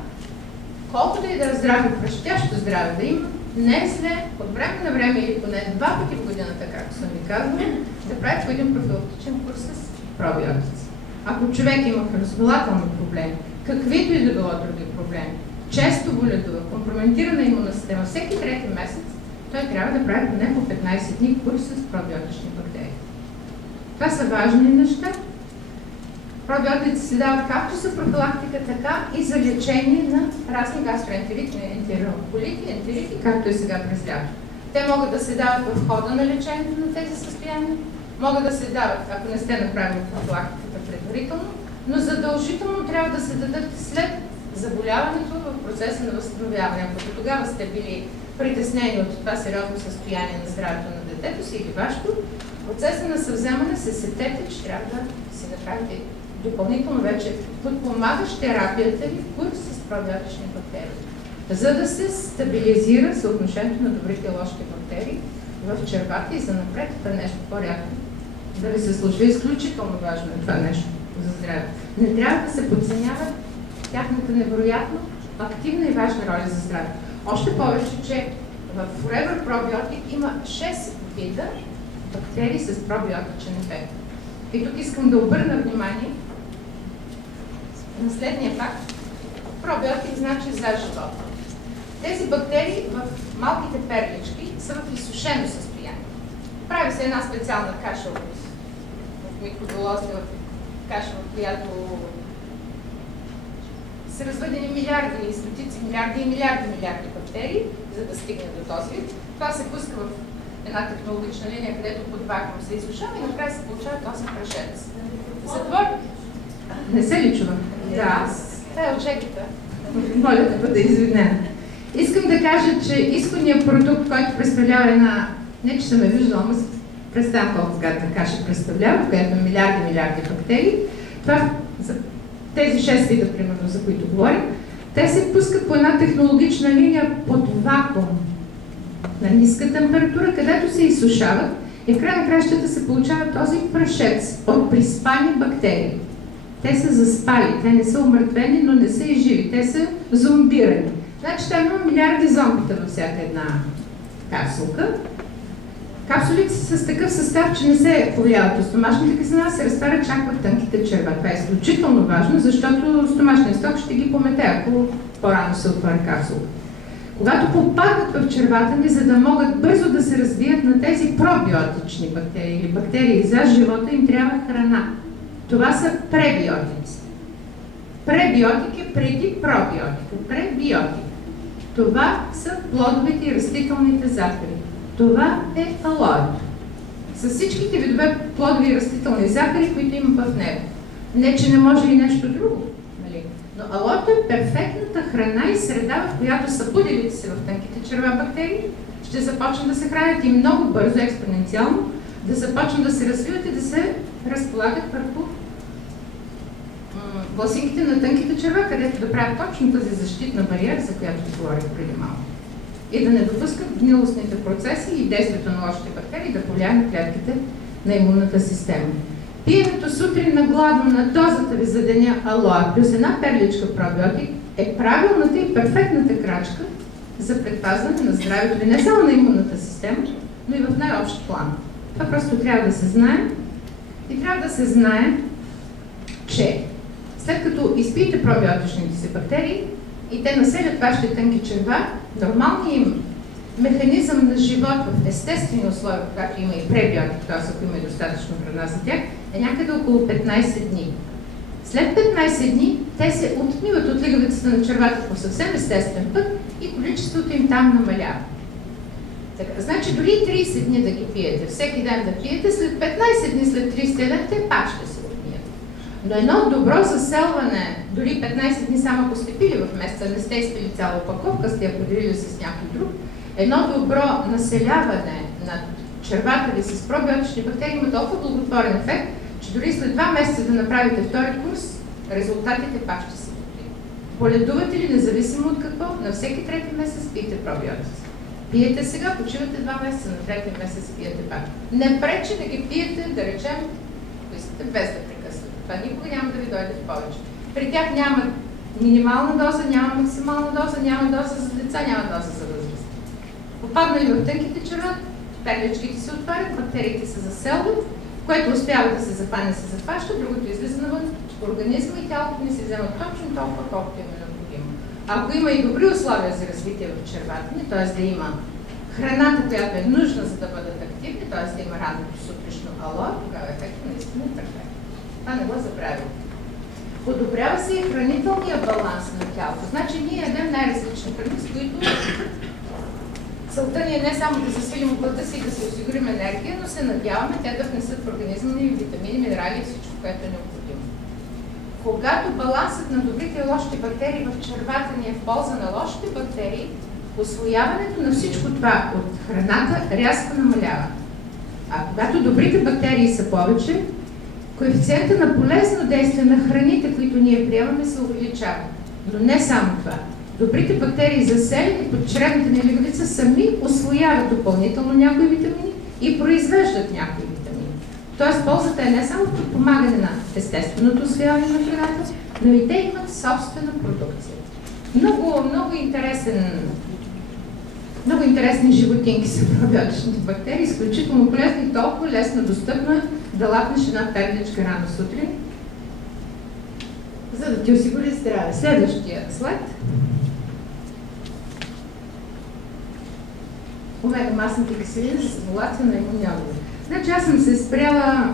колкото и да е здраве, пръщящо здраве да има, не е зле от време на време или поне 2 пъти в годината, както съм ви казвала, да прави по един профилактичен курс с пробиотици. Ако човек има храносмилателни проблеми, каквито и да било други проблеми, често боледува, компрометирана имунна система всеки трети месец, той трябва да прави поне по 15 дни курс с пробиотични бактерии. Това са важни неща. Пробиотици се дават както за профилактика, така и за лечение на разни гастроентеритни, ентероколити, ентерити, както и сега през лято. Те могат да се дават в хода на лечението на тези състояния, могат да се дават, ако не сте направили профилактиката предварително, но задължително трябва да се дадат след заболяването в процеса на възстановяване. Ако тогава сте били притеснени от това сериозно състояние на здравето на детето си или вашето, в процеса на съвземане се сетете, че трябва да си направите допълнително вече подпомагащ терапията ви в курс с пробиотични бактерии, за да се стабилизира съотношението на добрите и лошите бактерии в червата и за напред това нещо по-рядко да ви се случва. Изключително важно е това нещо за здраве. Не трябва да се подценява тяхната невероятно активна и важна роля за здраве. Още повече, че в Forever Probiotic има 6 вида бактерии с пробиотичен ефект. И тук искам да обърна внимание на следния факт. Пробиотик значи за живота. Тези бактерии в малките перлички са в изсушено състояние. Прави се една специална каша в микроволновка, каша, в която са развъдени милиарди и стотици милиарди и милиарди бактерии, за да стигне до този вид. Това се пуска в една технологична линия, където под вакуум се изсушава и накрая се получава този прашец. Затвор... Не се ли чува? Да. Това е отжегата. Моля да бъде извинена. Искам да кажа, че изходният продукт, който представлява една... Не, че съм я виждала, но си представям колко гадна каша представлява, в която милиарди бактерии. Това, за тези 6 вида, примерно, за които говорим, те се пускат по една технологична линия под вакуум на ниска температура, където се изсушават и в край на кращата се получава този прашец от приспани бактерии. Те са заспали, те не са умъртвени, но не са и живи, те са зомбирани. Значи там има милиарди зомбита във всяка една капсулка. Капсулите са с такъв състав, че не се повлияват от стомашната киселина, се разтварят чак в тънките черва. Това е изключително важно, защото стомашният сток ще ги помете, ако по-рано се отвори капсулка. Когато попаднат в червата ни, за да могат бързо да се развият на тези пробиотични бактерии или бактерии за живота, им трябва храна. Това са пребиотици. Пребиотик е преди пробиотика. Пребиотик. Това са плодовите и растителните захари. Това е алоето. С всичките видове плодови и растителни захари, които има в него. Не, че не може и нещо друго. Нали? Но алоето е перфектната храна и среда, в която събудилите се в тънките черва бактерии ще започнат да се хранят и много бързо, експоненциално, да започнат да се развиват и да се разполагат върху власинките на тънките черва, където да правят точно тази защитна бариера, за която говорих преди малко. И да не допускат гнилостните процеси и действието на лошите бактерии да повлияе на клетките на имунната система. Пиенето сутрин на гладно на дозата ви за деня алоe плюс една перличка пробиотик е правилната и перфектната крачка за предпазване на здравето ви не само на имунната система, но и в най-общ план. Това просто трябва да се знае. И трябва да се знае, че след като изпиете пробиотичните си бактерии и те населят вашите тънки черва, нормалният им механизъм на живот в естествени условия, когато има и пребиотик, т.е. ако има и достатъчно храна за тях, е някъде около 15 дни. След 15 дни те се отмиват от лигавицата на червата по съвсем естествен път и количеството им там намалява. Така, значи дори 30 дни да ги пиете, всеки ден да пиете, след 15 дни, след 30 ден, те пак ще се отмият. Но едно добро заселване, дори 15 дни само ако сте пили в месеца, не сте изпили цяла опаковка, сте я поделили с някой друг, едно добро населяване на червата ви с пробиотични бактерии има толкова благотворен ефект, че дори след 2 месеца да направите втори курс, резултатите пак ще се добри. Поледувате ли, независимо от какво, на всеки трети месец пиете пробиотици. Пиете сега, почивате 2 месеца, на третия месец пиете пак. Не пречи да ги пиете, да речем, ако искате, без да прекъсвате. Това никога няма да ви дойде в повече. При тях няма минимална доза, няма максимална доза, няма доза за деца, няма доза за възраст. Попаднали в тънките черва, перличките се отварят, бактериите се заселват, което успява да се запане, се захваща, другото излиза навън, организма и тялото ни се взема точно толкова, колкото е необходимо. ако има и добри условия за развитие в червата ни, т.е. да има храната, която е нужна, за да бъдат активни, т.е. да има ранното сутрешно ало, тогава ефектът наистина е перфектен. Това не го забравим. Подобрява се и хранителния баланс на тялото. Значи ние ядем най-различни храни, с които целта ни е не само да засилим глада си и да се осигурим енергия, но се надяваме те да внесат в организма ни витамини, минерали и всичко, което е необходимо. Когато балансът на добрите и лошите бактерии в червата ни е в полза на лошите бактерии, усвояването на всичко това от храната рязко намалява. А когато добрите бактерии са повече, коефициента на полезно действие на храните, които ние приемаме, се увеличава. Но не само това. Добрите бактерии, заселени под чревната ни лигавица, сами усвояват допълнително някои витамини и произвеждат някои витамини. Тоест, ползата е не само в подпомагане на естественото усвояване на храната, но и те имат собствена продукция. Много интересни животинки са пробиотичните бактерии, изключително полезни и толкова лесно достъпна да лапнеш една перничка рано сутрин, за да ти осигури здраве. Следващия слайд. Омега-масните киселини за стимулация на имунния отговор. Значи аз съм се спряла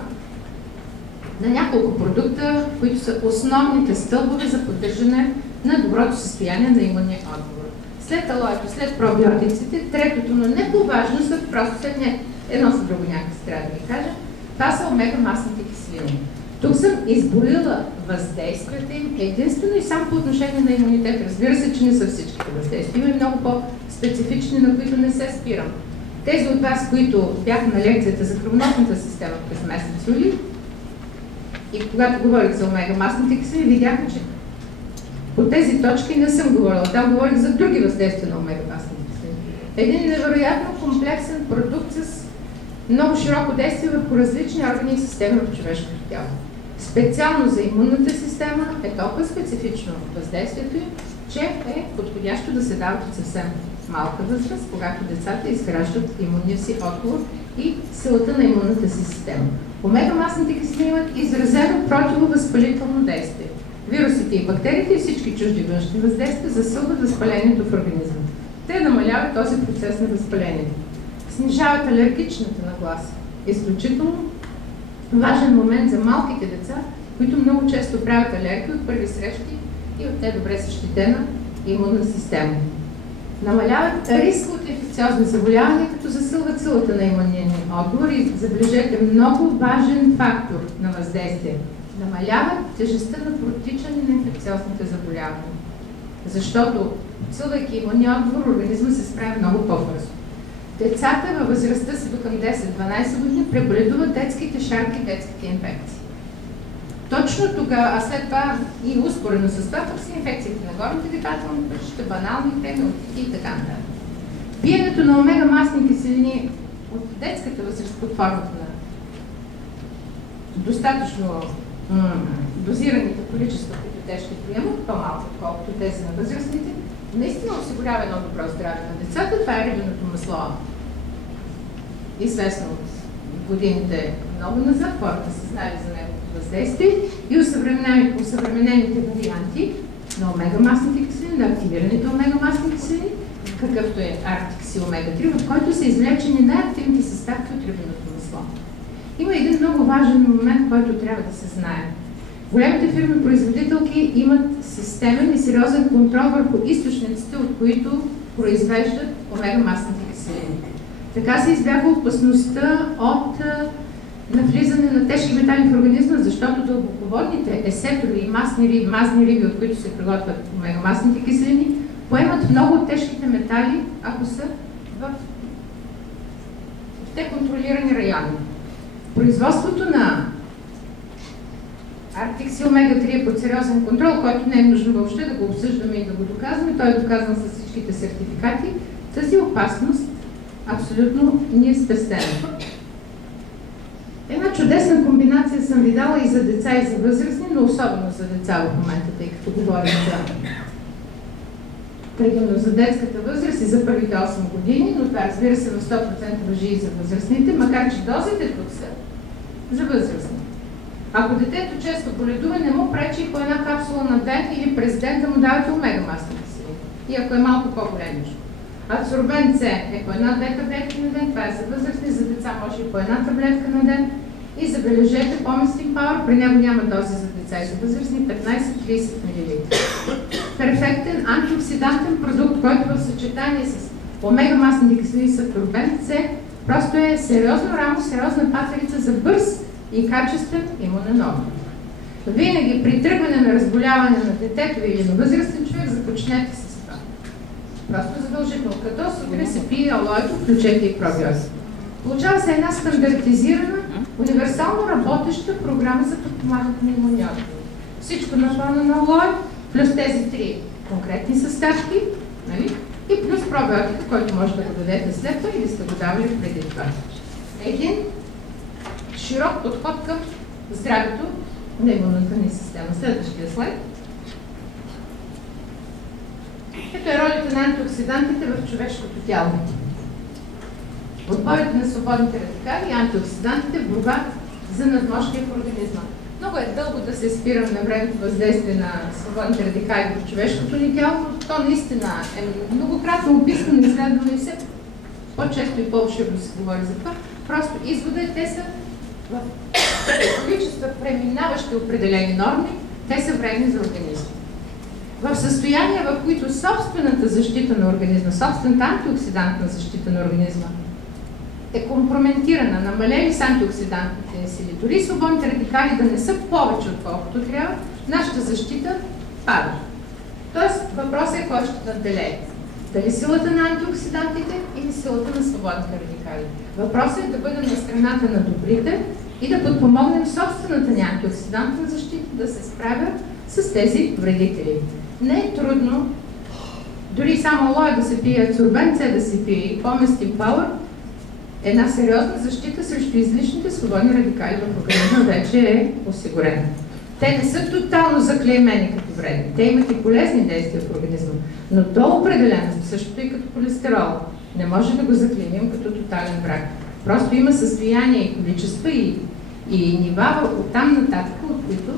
на няколко продукта, които са основните стълбове за поддържане на доброто състояние на имунния отговор. След алоето, след пробиотиците, третото, но не по важност, а просто след едно за друго някакси трябва да ви кажа, това са омега-масните киселини. Тук съм изброила въздействията им единствено и само по отношение на имунитет. Разбира се, че не са всичките въздействия. Има и много по-специфични, на които не се спирам. Тези от вас, които бяха на лекцията за кръвоносната система през месец юли и когато говорих за омега-масните киселини, видяха, че по тези точки не съм говорила. Там говорих за други въздействия на омега-масните киселини. Един невероятно комплексен продукт с много широко действие върху различни органи и системи в човешкото тяло. Специално за имунната система е толкова специфично въздействието им, че е подходящо да се дават от съвсем малка възраст, когато децата изграждат имунния си отговор и силата на имунната си система. Омега-масните киселини имат изразено противовъзпалително действие. Вирусите и бактериите и всички чужди външни въздействия засилват възпалението в организма. Те намаляват този процес на възпаление. Снижават алергичната нагласа. Изключително важен момент за малките деца, които много често правят алергия от първи срещи и от недобре защитена имунна система. Намаляват риска от инфекциозни заболявания, като засилват силата на имунния ни отговор и забележете много важен фактор на въздействие. Намаляват тежестта на протичане на инфекциозните заболявания. Защото, силвайки имунния отговор, организма се справя много по-бързо. Децата във възрастта си до към 10-12 години преболедуват детските шарки, детските инфекции. Точно тогава, а след това и успоредно с това, пък са инфекциите на горните дихателни пътища, банални хреми и така нататък. Пиенето на омега-масни киселини от детската възраст под формата на достатъчно дозираните количества, които те ще приемат, по-малко, отколкото тези на възрастните, наистина осигурява едно добро здраве на децата. Това е рибеното масло. Известно от годините много назад, хората са знали за неговото въздействие и усъвременените варианти на омега-масните киселини, на активираните омега-масни киселини, какъвто е Arctic Sea Omega-3, в който са извлечени най-активните съставки от рибеното масло. Има един много важен момент, който трябва да се знае. Големите фирми-производителки имат системен и сериозен контрол върху източниците, от които произвеждат омега-масните киселини. Така се избягва опасността от навлизане на тежки метали в организма, защото дълбоководните есетрови и мазни риби, от които се приготвят омега-масните киселини, поемат много от тежките метали, ако са в те контролирани райони. Производството на Arctic Sea Omega-3 е под сериозен контрол, който не е нужно въобще да го обсъждаме и да го доказваме. Той е доказан с всичките сертификати. Тази опасност абсолютно ни е спестена. Една чудесна комбинация съм ви дала и за деца, и за възрастни, но особено за деца в момента, тъй като говорим за детската възраст и за първите 8 години, но това разбира се в 100% важи и за възрастните, макар че дозите тук са за възрастни. Ако детето често боледува, не му пречи по една капсула на ден или през ден да му давате омега-масни киселини. и ако е малко по-големичко. Адсорбент С е по 1-2 таблетки на ден, това е за възрастни, за деца може и по 1 таблетка на ден. И забележете, поместим пауър, при него няма дози за деца и за възрастни, 15-30 мл. Перфектен антиоксидантен продукт, който в съчетание с омега-масните киселини с адсорбент С просто е сериозно рамо, сериозна патерица за бърз и качествен имунен отговор. Винаги при тръгване на разболяване на детето или на възрастен човек започнете с това. Просто задължително. Като сутрин се пие алоето, включете и пробиоза. Получава се една стандартизирана, универсално работеща програма за подпомагане на имунния отговор. Всичко на фона на алоe, плюс тези 3 конкретни съставки, нали? И плюс пробиотика, който може да го дадете след това или сте го давали преди това. Един широк подход към здравето на имунната ни система. Следващия слайд. Ето е ролята на антиоксидантите в човешкото тяло. Отборите на свободните радикали и антиоксидантите в борба за надмощие в организма. Много е дълго да се спирам на времето въздействие на свободните радикали в човешкото ни тяло, но то наистина е многократно описано, изследвано и все по-често и по-обширно се говори за това. Просто извода е, те са в количества преминаващи определени норми, те са вредни за организма. В състояния, в които собствената защита на организма, собствената антиоксидантна защита на организма е компрометирана, намалели с антиоксидантните сили, дори свободните радикали да не са повече отколкото трябва, нашата защита пада. Тоест, въпросът е кой ще надделее. Дали силата на антиоксидантите или силата на свободните радикали. Въпросът е да бъдем на страната на добрите и да подпомогнем собствената ни антиоксидантна защита да се справя с тези вредители. Не е трудно, дори само алоe да се пие, адсорбент С да се пие и поместим пауър, една сериозна защита срещу излишните свободни радикали в организма вече е осигурена. Те не са тотално заклеймени като вредни. Те имат и полезни действия в организма, но до определено, същото и като холестерол, не може да го заклеймим като тотален враг. Просто има състояние и количества и нива от там нататък, от които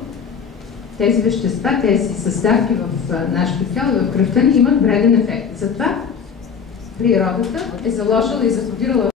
тези вещества, тези съставки в нашето тяло и в кръвта ни имат вреден ефект. Затова природата е заложила и закодирала